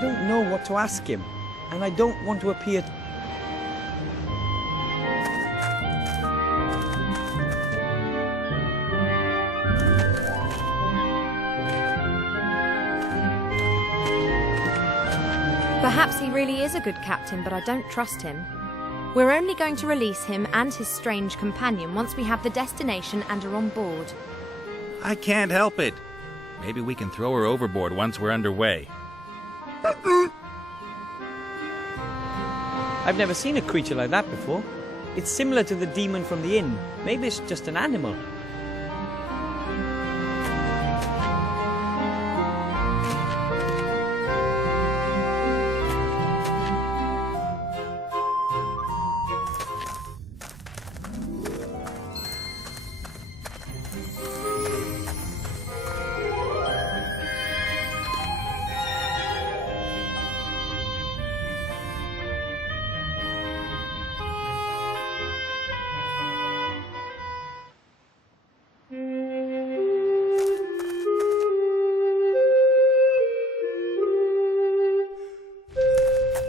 don't know what to ask him, and I don't want to appear... Perhaps he really is a good captain, but I don't trust him. We're only going to release him and his strange companion once we have the destination and are on board. I can't help it. Maybe we can throw her overboard once we're underway. I've never seen a creature like that before. It's similar to the demon from the inn. Maybe it's just an animal.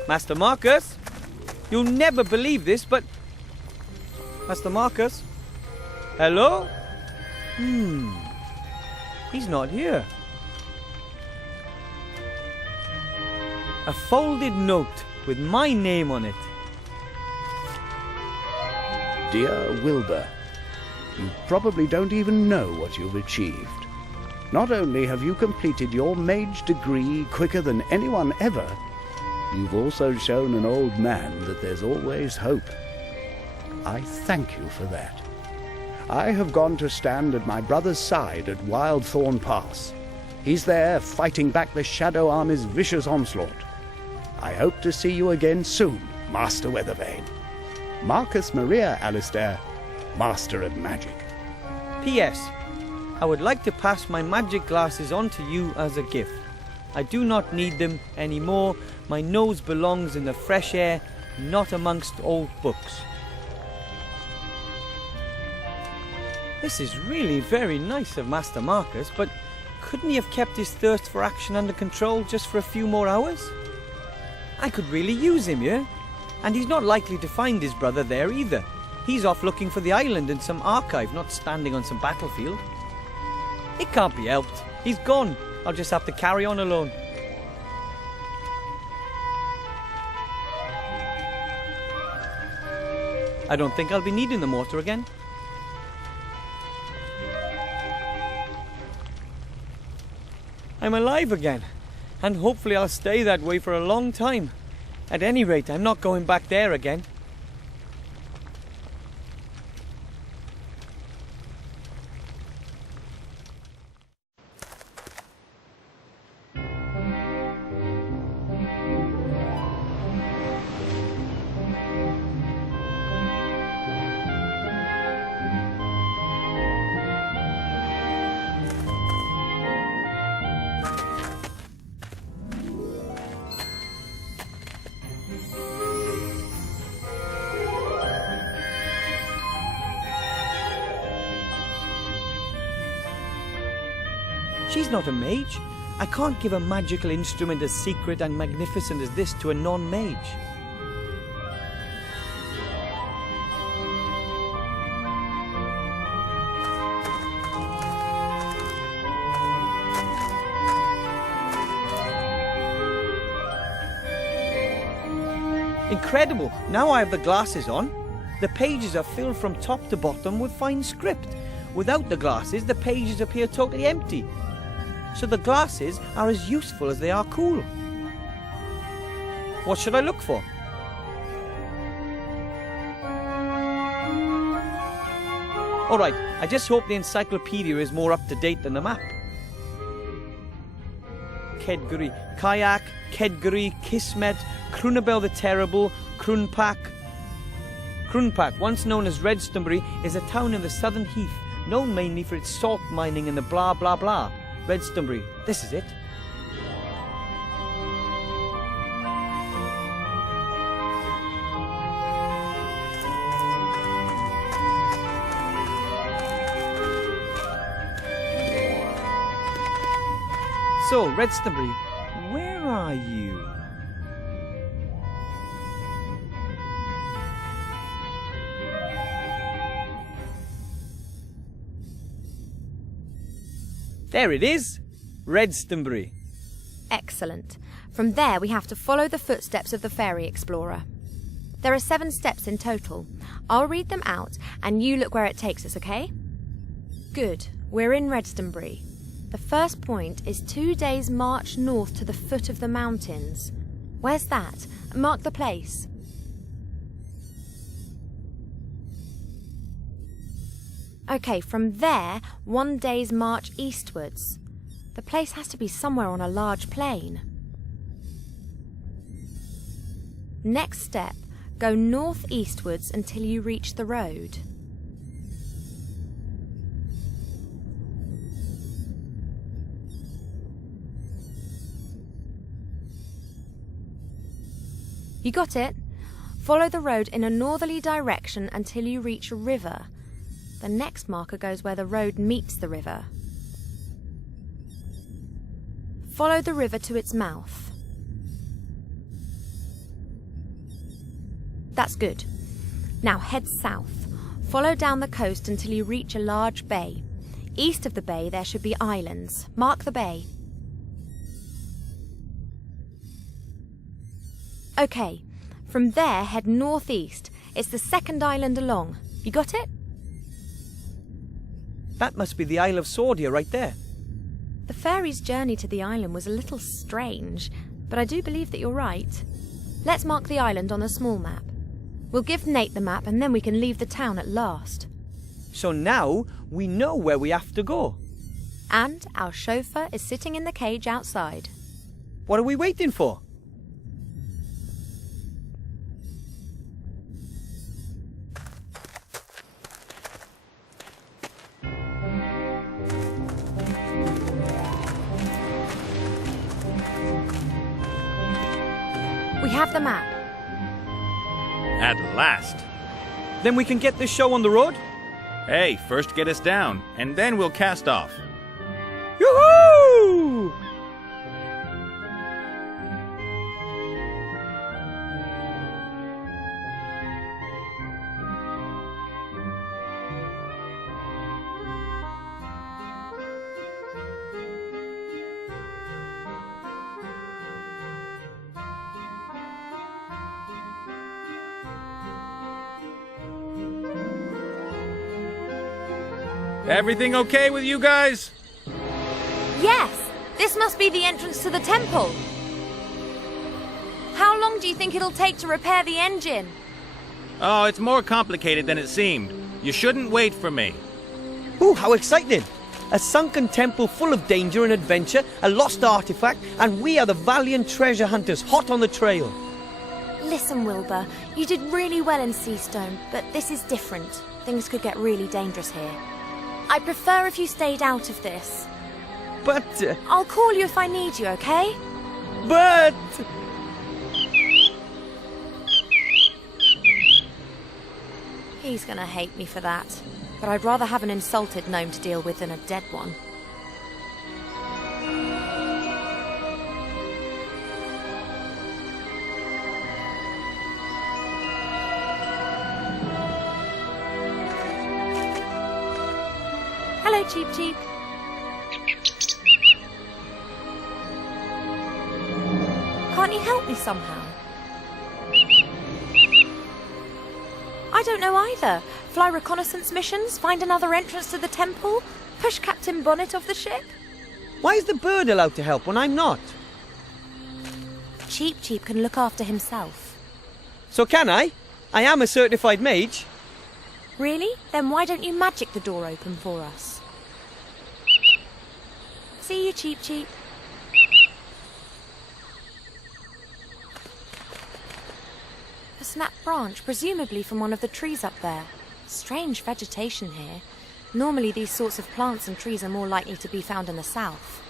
Master Marcus? You'll never believe this, but... Master Marcus? Hello? He's not here. A folded note with my name on it. Dear Wilbur, you probably don't even know what you've achieved. Not only have you completed your mage degree quicker than anyone ever, you've also shown an old man that there's always hope. I thank you for that. I have gone to stand at my brother's side at Wildthorn Pass. He's there fighting back the Shadow Army's vicious onslaught. I hope to see you again soon, Master Weathervane. Marcus Maria Alistair, Master of Magic. P.S. I would like to pass my magic glasses on to you as a gift. I do not need them anymore. My nose belongs in the fresh air, not amongst old books. This is really very nice of Master Marcus, but couldn't he have kept his thirst for action under control just for a few more hours? I could really use him here, and he's not likely to find his brother there either. He's off looking for the island in some archive, not standing on some battlefield. It can't be helped. He's gone. I'll just have to carry on alone. I don't think I'll be needing the mortar again. I'm alive again, and hopefully I'll stay that way for a long time. At any rate, I'm not going back there again. She's not a mage. I can't give a magical instrument as secret and magnificent as this to a non-mage. Incredible! Now I have the glasses on. The pages are filled from top to bottom with fine script. Without the glasses, the pages appear totally empty. So the glasses are as useful as they are cool. What should I look for? Alright, I just hope the encyclopedia is more up to date than the map. Kedguri, Kayak, Kedguri, Kismet, Crunabel the Terrible, Crunpak. Crunpak, once known as Redstonbury, is a town in the southern heath, known mainly for its salt mining and the blah blah blah. Redstonbury, this is it. So, Redstonbury, where are you? There it is! Redstanbury. Excellent. From there we have to follow the footsteps of the fairy explorer. There are 7 steps in total. I'll read them out and you look where it takes us, okay? Good. We're in Redstanbury. The first point is 2 days' march north to the foot of the mountains. Where's that? Mark the place. Okay, from there, 1 day's march eastwards. The place has to be somewhere on a large plain. Next step, go northeastwards until you reach the road. You got it? Follow the road in a northerly direction until you reach a river. The next marker goes where the road meets the river. Follow the river to its mouth. That's good. Now head south. Follow down the coast until you reach a large bay. East of the bay there should be islands. Mark the bay. Okay, from there head northeast. It's the second island along. You got it? That must be the Isle of Sordia right there. The fairy's journey to the island was a little strange, but I do believe that you're right. Let's mark the island on the small map. We'll give Nate the map and then we can leave the town at last. So now we know where we have to go. And our chauffeur is sitting in the cage outside. What are we waiting for? We have the map. At last. Then we can get this show on the road? Hey, first get us down, and then we'll cast off. Yoo-hoo! Everything okay with you guys? Yes! This must be the entrance to the temple. How long do you think it'll take to repair the engine? Oh, it's more complicated than it seemed. You shouldn't wait for me. Ooh, how exciting! A sunken temple full of danger and adventure, a lost artifact, and we are the valiant treasure hunters hot on the trail. Listen, Wilbur, you did really well in Seastone, but this is different. Things could get really dangerous here. I'd prefer if you stayed out of this. But... I'll call you if I need you, okay? But... He's gonna hate me for that. But I'd rather have an insulted gnome to deal with than a dead one. Hello, Cheep Cheep. Can't you help me somehow? I don't know either. Fly reconnaissance missions, find another entrance to the temple, push Captain Bonnet off the ship. Why is the bird allowed to help when I'm not? Cheep Cheep can look after himself. So can I? I am a certified mage. Really? Then why don't you magic the door open for us? See you, Cheep Cheep. A snapped branch, presumably from one of the trees up there. Strange vegetation here. Normally these sorts of plants and trees are more likely to be found in the south.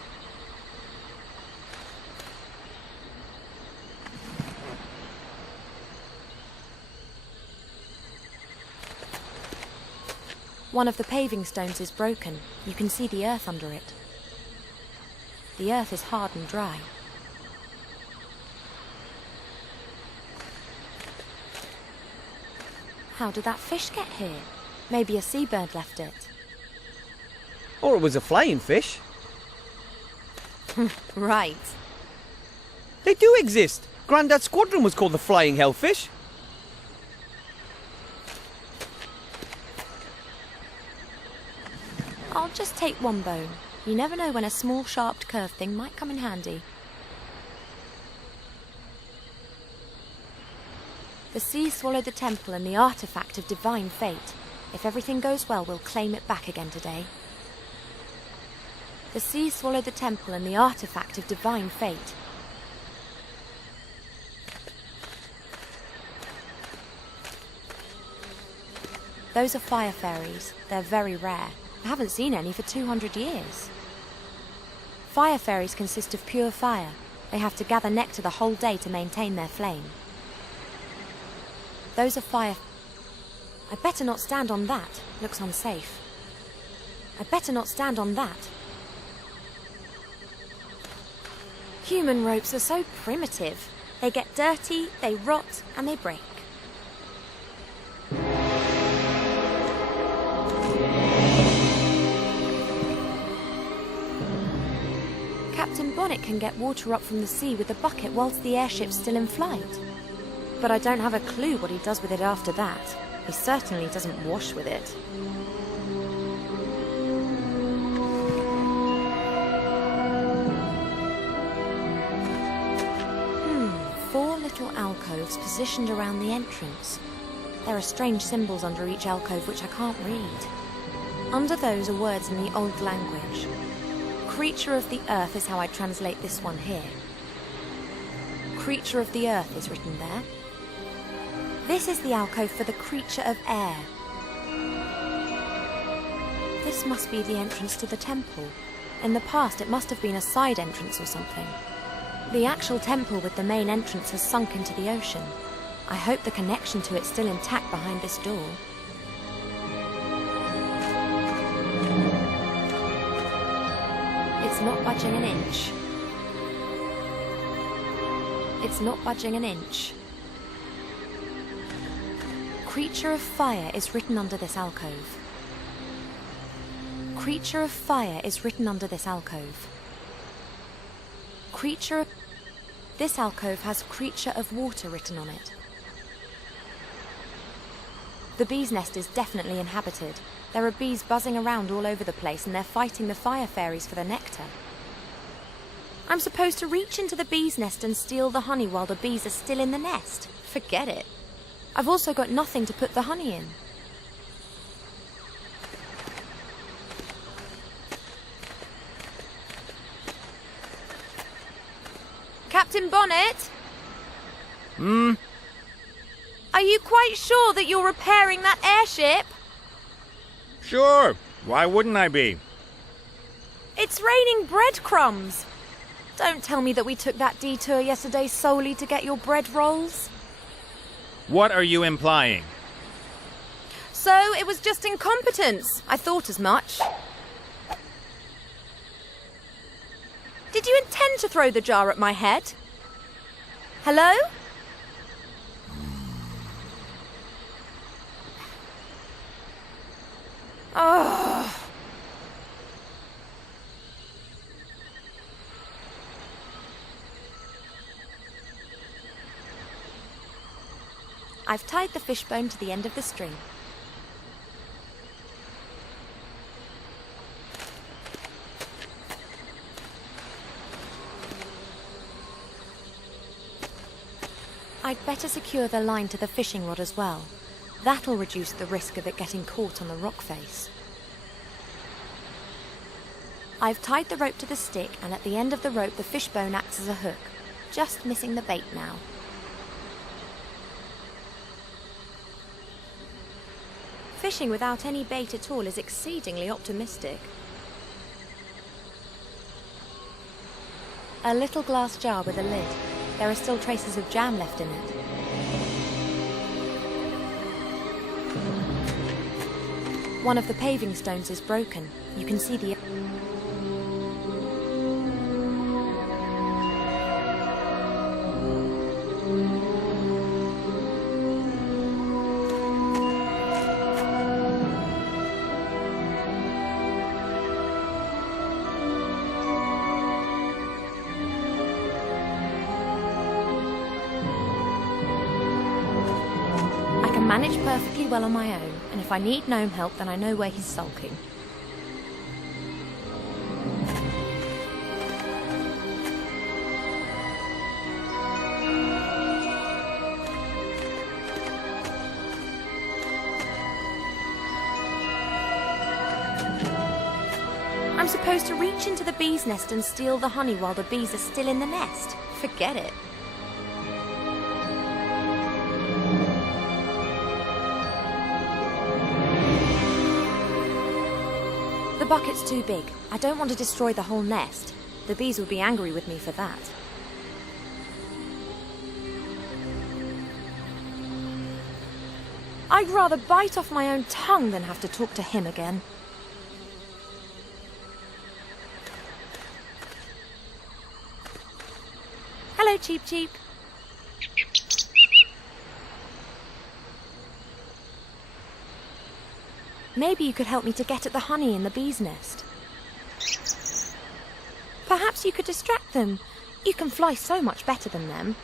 One of the paving stones is broken. You can see the earth under it. The earth is hard and dry. How did that fish get here? Maybe a seabird left it. Or it was a flying fish. Right. They do exist. Grandad's squadron was called the Flying Hellfish. I'll just take one bone. You never know when a small, sharp, curved thing might come in handy. The sea swallowed the temple and the artefakt of divine fate. If everything goes well, we'll claim it back again today. The sea swallowed the temple and the artefakt of divine fate. Those are fire fairies. They're very rare. I haven't seen any for 200 years. Fire fairies consist of pure fire. They have to gather nectar the whole day to maintain their flame. Those are fire... I better not stand on that. Looks unsafe. I better not stand on that. Human ropes are so primitive. They get dirty, they rot, and they break. Captain Bonnet can get water up from the sea with a bucket whilst the airship's still in flight. But I don't have a clue what he does with it after that. He certainly doesn't wash with it. Four little alcoves positioned around the entrance. There are strange symbols under each alcove which I can't read. Under those are words in the old language. Creature of the earth is how I translate this one here. Creature of the earth is written there. This is the alcove for the creature of air. This must be the entrance to the temple. In the past, it must have been a side entrance or something. The actual temple with the main entrance has sunk into the ocean. I hope the connection to it's still intact behind this door. It's not budging an inch. It's not budging an inch. Creature of fire is written under this alcove. Creature of fire is written under this alcove. Creature of... This alcove has creature of water written on it. The bee's nest is definitely inhabited. There are bees buzzing around all over the place and they're fighting the fire fairies for the nectar. I'm supposed to reach into the bee's nest and steal the honey while the bees are still in the nest. Forget it. I've also got nothing to put the honey in. Captain Bonnet? Are you quite sure that you're repairing that airship? Sure. Why wouldn't I be? It's raining breadcrumbs. Don't tell me that we took that detour yesterday solely to get your bread rolls. What are you implying? So it was just incompetence. I thought as much. Did you intend to throw the jar at my head? Hello? Oh. I've tied the fishbone to the end of the string. I'd better secure the line to the fishing rod as well. That'll reduce the risk of it getting caught on the rock face. I've tied the rope to the stick, and at the end of the rope the fishbone acts as a hook. Just missing the bait now. Fishing without any bait at all is exceedingly optimistic. A little glass jar with a lid. There are still traces of jam left in it. One of the paving stones is broken. You can see the... manage perfectly well on my own, and if I need gnome help, then I know where he's sulking. I'm supposed to reach into the bee's nest and steal the honey while the bees are still in the nest. Forget it. The bucket's too big. I don't want to destroy the whole nest. The bees would be angry with me for that. I'd rather bite off my own tongue than have to talk to him again. Hello, Cheep Cheep. Maybe you could help me to get at the honey in the bee's nest. Perhaps you could distract them. You can fly so much better than them.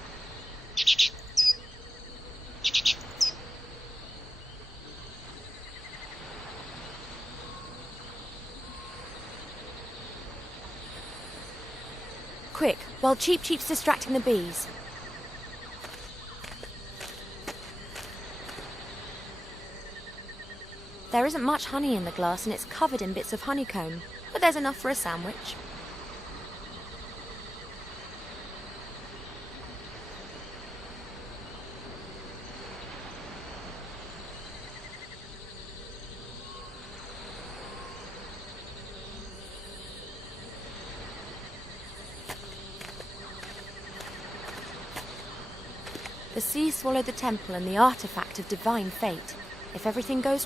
Quick, while Cheep Cheep's distracting the bees. There isn't much honey in the glass and it's covered in bits of honeycomb, but there's enough for a sandwich. The sea swallowed the temple and the artefakt of divine fate. If everything goes...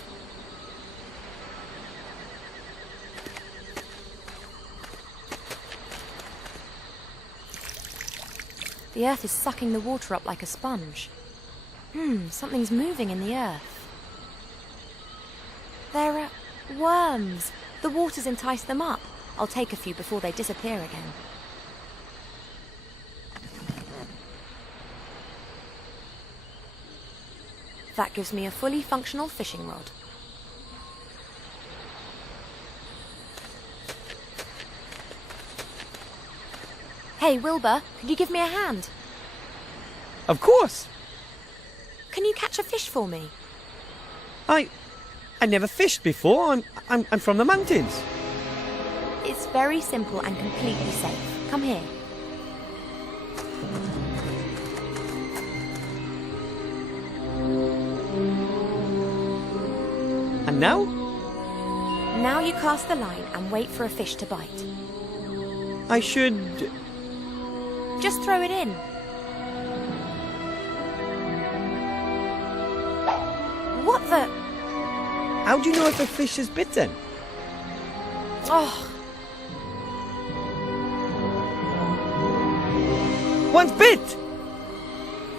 The earth is sucking the water up like a sponge. Something's moving in the earth. There are worms. The water's enticed them up. I'll take a few before they disappear again. That gives me a fully functional fishing rod. Hey, Wilbur, could you give me a hand? Of course. Can you catch a fish for me? I never fished before. I'm from the mountains. It's very simple and completely safe. Come here. And now? Now you cast the line and wait for a fish to bite. I should... Just throw it in. What the... How do you know if a fish is bitten? Oh, One's bit!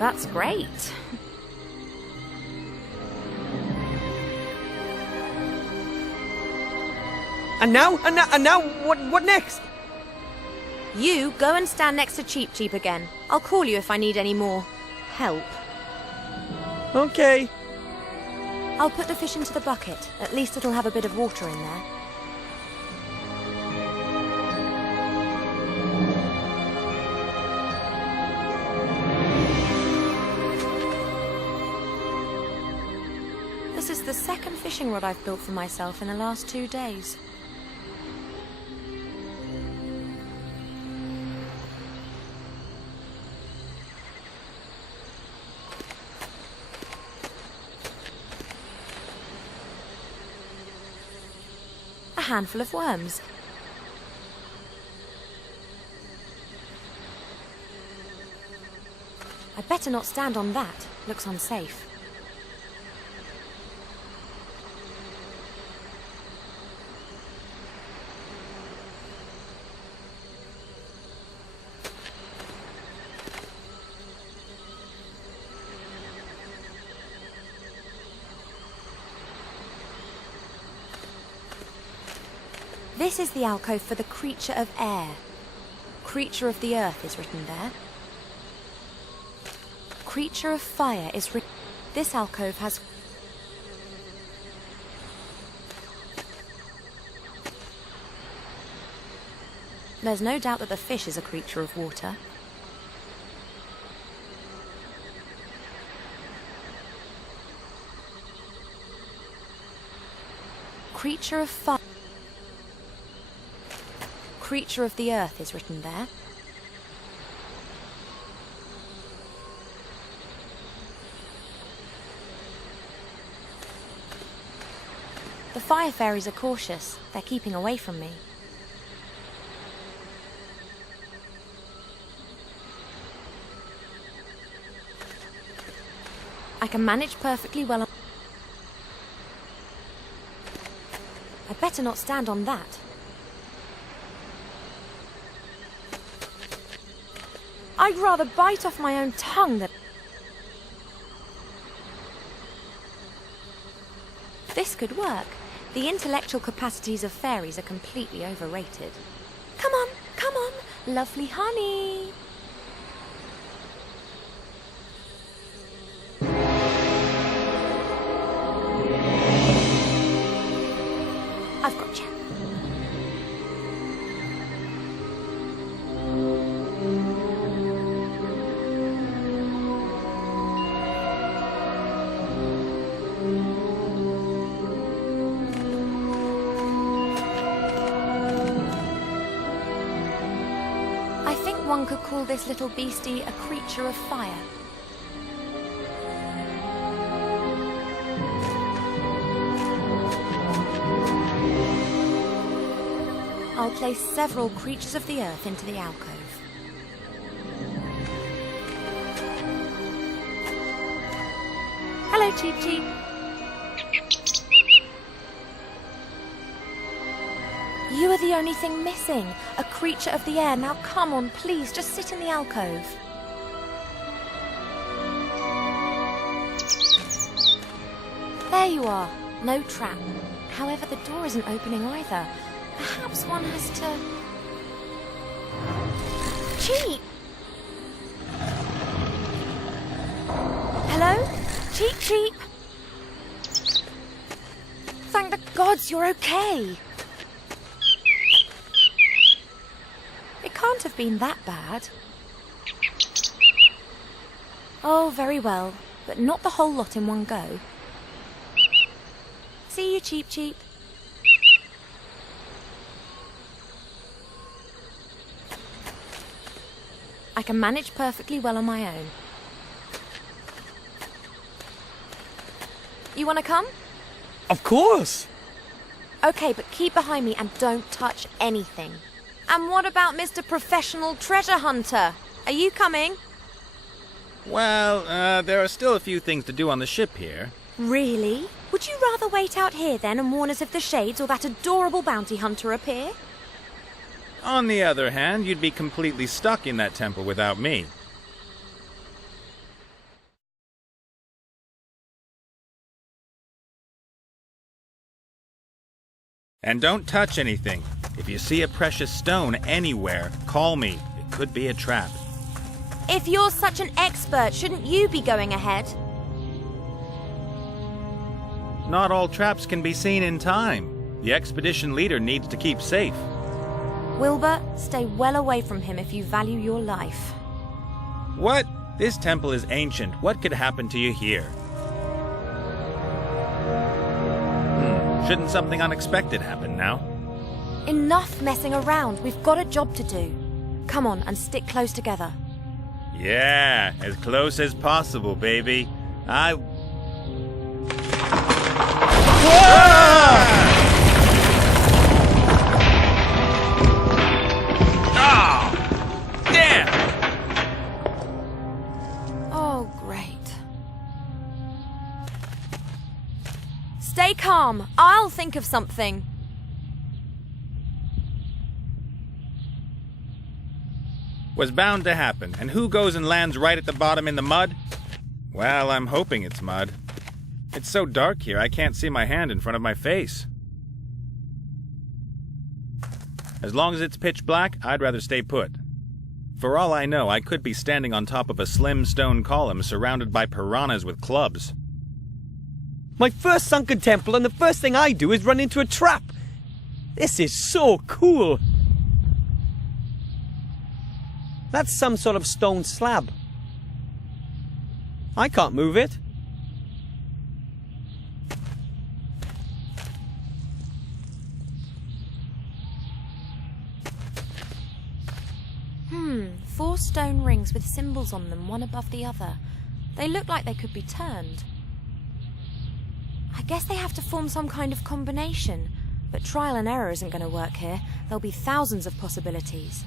that's great. And now? What next? You go and stand next to Cheep Cheep again. I'll call you if I need any more help. Okay. I'll put the fish into the bucket. At least it'll have a bit of water in there. This is the second fishing rod I've built for myself in the last 2 days. A handful of worms. I'd better not stand on that. Looks unsafe. This is the alcove for the creature of air. Creature of the earth is written there. Creature of fire is written... This alcove has There's no doubt that the fish is a creature of water. Creature of fire. Creature of the earth is written there. The fire fairies are cautious. They're keeping away from me. I can manage perfectly well. I'd better not stand on that. I'd rather bite off my own tongue than... This could work. The intellectual capacities of fairies are completely overrated. Come on, lovely honey. I've got you. I think one could call this little beastie a creature of fire. I'll place several creatures of the earth into the alcove. Hello, Cheep Cheep. You are the only thing missing. A creature of the air. Now come on, please, just sit in the alcove. There you are. No trap. However, the door isn't opening either. Perhaps one has to... Cheep! Hello? Cheep Cheep! Thank the gods you're okay! It can't have been that bad. Oh, very well, but not the whole lot in one go. See you, Cheep Cheep. I can manage perfectly well on my own. You want to come? Of course! Okay, but keep behind me and don't touch anything. And what about Mr. Professional Treasure Hunter? Are you coming? Well, there are still a few things to do on the ship here. Really? Would you rather wait out here then and warn us if the shades or that adorable bounty hunter appear? On the other hand, you'd be completely stuck in that temple without me. And don't touch anything. If you see a precious stone anywhere, call me. It could be a trap. If you're such an expert, shouldn't you be going ahead? Not all traps can be seen in time. The expedition leader needs to keep safe. Wilbur, stay well away from him if you value your life. What? This temple is ancient. What could happen to you here? Shouldn't something unexpected happen now? Enough messing around. We've got a job to do. Come on and stick close together. Yeah, as close as possible, baby. Oh, great. Stay calm. I'll think of something. Was bound to happen. And who goes and lands right at the bottom in the mud? Well, I'm hoping it's mud. It's so dark here, I can't see my hand in front of my face. As long as it's pitch black, I'd rather stay put. For all I know, I could be standing on top of a slim stone column surrounded by piranhas with clubs. My first sunken temple, and the first thing I do is run into a trap. This is so cool. That's some sort of stone slab. I can't move it. Four stone rings with symbols on them, one above the other. They look like they could be turned. I guess they have to form some kind of combination, but trial and error isn't going to work here. There'll be thousands of possibilities.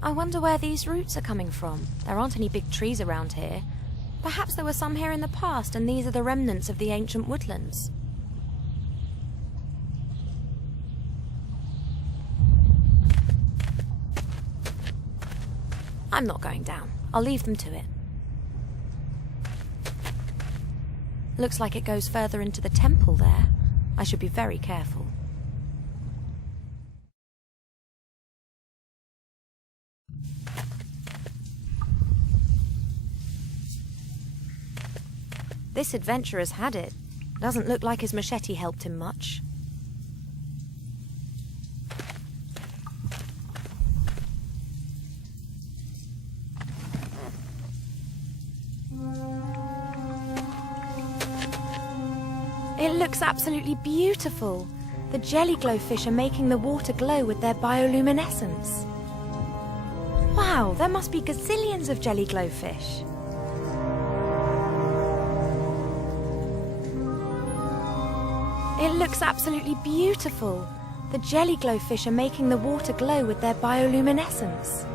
I wonder where these roots are coming from. There aren't any big trees around here. Perhaps there were some here in the past, and these are the remnants of the ancient woodlands. I'm not going down. I'll leave them to it. Looks like it goes further into the temple there. I should be very careful. This adventurer's had it. Doesn't look like his machete helped him much. It looks absolutely beautiful. The jelly glowfish are making the water glow with their bioluminescence. Wow, there must be gazillions of jelly glowfish. It looks absolutely beautiful. The jelly glowfish are making the water glow with their bioluminescence.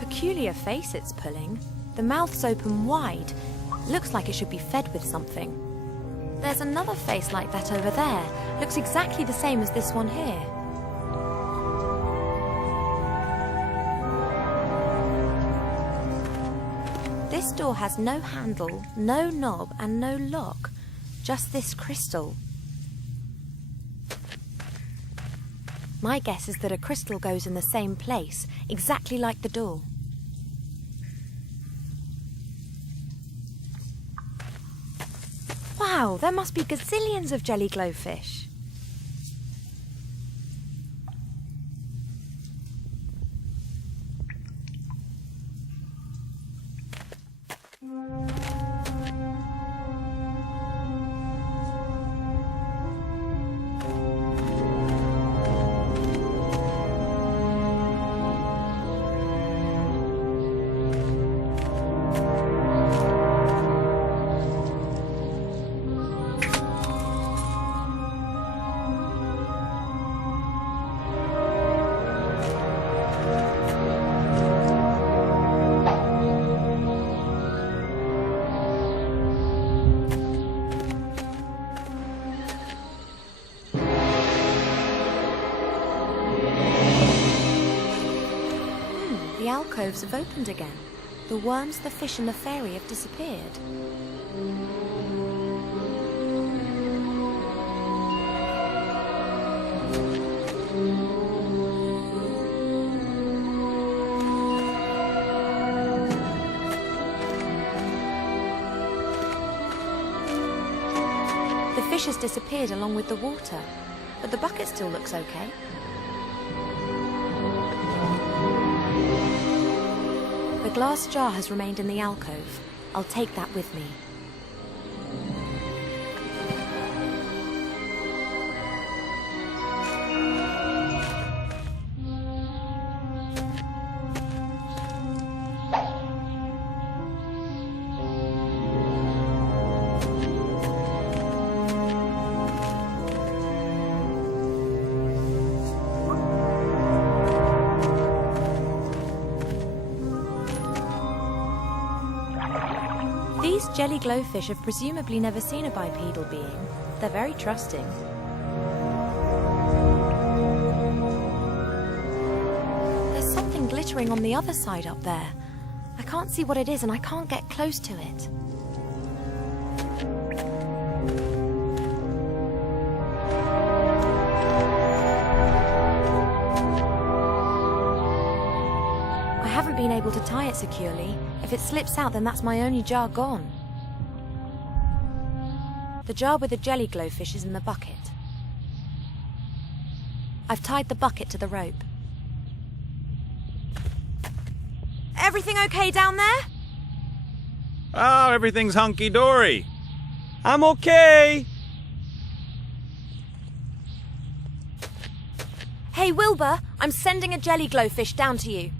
Peculiar face it's pulling. The mouth's open wide. Looks like it should be fed with something. There's another face like that over there. Looks exactly the same as this one here. This door has no handle, no knob, and no lock. Just this crystal. My guess is that a crystal goes in the same place, exactly like the door. Wow, there must be gazillions of jelly glowfish. The alcoves have opened again. The worms, the fish and the fairy have disappeared. The fish has disappeared along with the water, but the bucket still looks okay. The glass jar has remained in the alcove. I'll take that with me. These jelly glowfish have presumably never seen a bipedal being. They're very trusting. There's something glittering on the other side up there. I can't see what it is and I can't get close to it. I haven't been able to tie it securely. If it slips out, then that's my only jar gone. The jar with the jelly glowfish is in the bucket. I've tied the bucket to the rope. Everything okay down there? Oh, everything's hunky-dory. I'm okay. Hey, Wilbur, I'm sending a jelly glowfish down to you.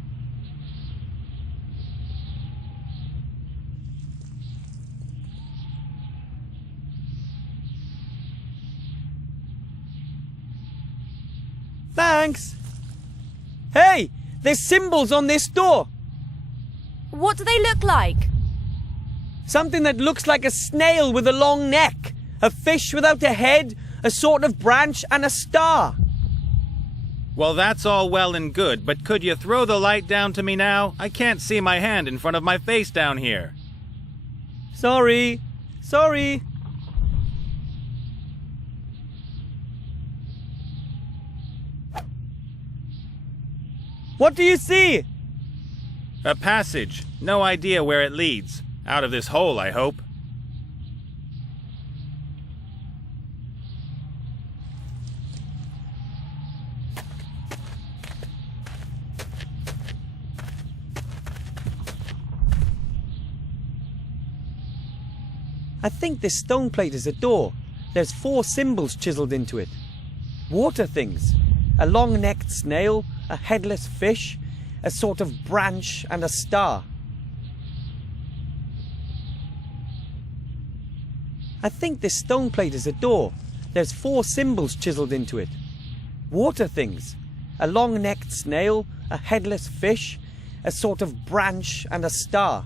Thanks. Hey, there's symbols on this door. What do they look like? Something that looks like a snail with a long neck, a fish without a head, a sort of branch, and a star. Well, that's all well and good, but could you throw the light down to me now? I can't see my hand in front of my face down here. Sorry. Sorry. What do you see? A passage. No idea where it leads. Out of this hole, I hope. I think this stone plate is a door. There's 4 symbols chiseled into it. Water things. A long-necked snail, a headless fish, a sort of branch, and a star. I think this stone plate is a door. There's 4 symbols chiseled into it. Water things. A long-necked snail, a headless fish, a sort of branch, and a star.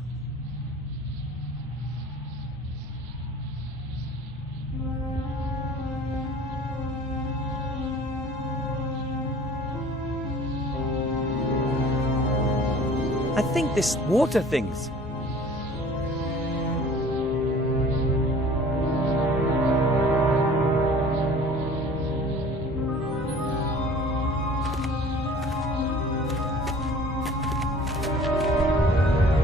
I think this water things.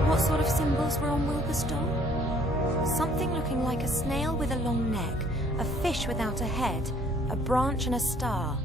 What sort of symbols were on Wilbur's doll? Something looking like a snail with a long neck, a fish without a head, a branch and a star.